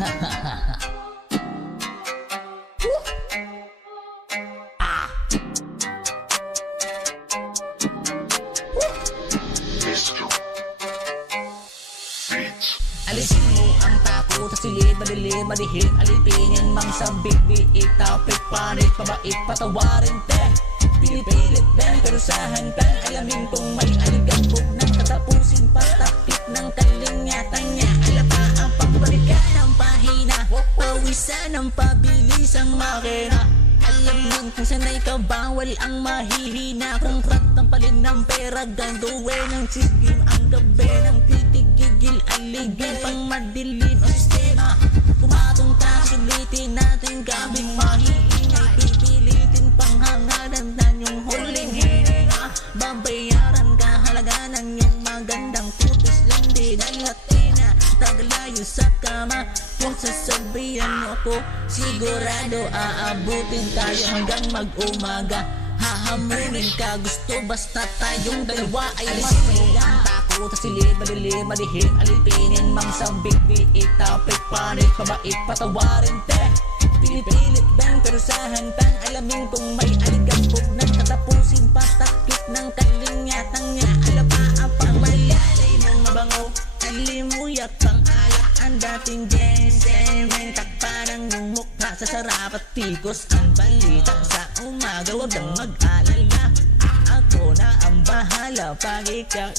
Alisin mo ang takot sa silid, madilim, madihim, alipinin mang sabik, biik, topic, panik, pabait, patawarin, te. Pinipilit din, pero sa hantang alamin kung may aligabog ng katapusin, patakip ng kalingatan niya. Alapa ang pagbalikan ng pahina, pawisan ang pabilis ang makina. Alam nun kung sanay ka bawal ang mahihina. Kung krat ang palin ng pera, ganduin ng sigim ang gabi ng titigigil, aligin pang madilim ang sistema. Kumatong ta, sulitin natin gabing mahiingay, pipilitin pang hangalan na yung huling hininga. Babayaran ka halaga ng yung magandang putis lang din ang latina. Tagalayo sa kama, kung sasabihan mo ko, sigurado aabutin tayo hanggang mag-umaga. Hahamunin ka, gusto basta tayong dalawa ay masaya. Takot sa silid, madilim, madihim, alipinin mang sabik, biik, topic, panik, pabait, patawarin, te. Pinipilit bang pero sa hantang alamin kung may aligabog ng katapusin, patakip ng kalingatan niya. Alapa ang pangmalalay ng mabango, alimuyat pang alak ang dating gentleman. Takpan ng mukha sa sarap at tigos ang balita sa umaga, wag kang mag-alala. Ako na ang bahala pag ikaw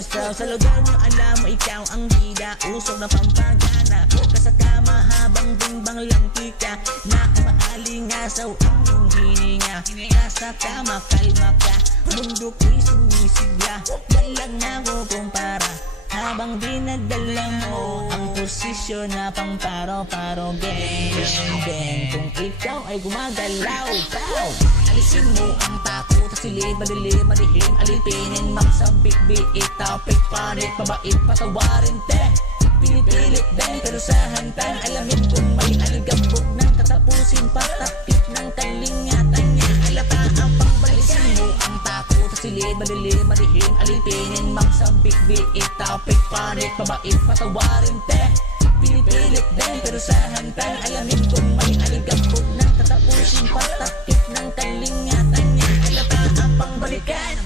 sa lugar mo, alam mo ikaw ang bida, usok na pampagana. Kasakama habang bimbang lang tika, na maalingasaw ang iyong hininga. Nasa kama, kalma ka, mundo ko'y sumisigla, walang nakukumpara. Habang dinadala mo ang posisyon na pang paro-paro, beng kung ikaw ay gumagalaw, pow! Alisin mo ang takot sa silid, madilim, madihim, alipinin mang sabik, biik, topic, panik, pabait, patawarin, te. Pinipilit din pero sa hantang alamin kung may aligabog ng katapusin, patakip ng kalingatan niya. Alapa ang pangbalikan mo ang takot sa silid, madilim, madihim, alipinin mang sabik, biik, topic, panik, pabait, patawarin, te. Pinipilit din pero sa hantang alamin kung may aligabog ng katapusin, patakip ng kalingatan niya. Alapa ang pangbalikan.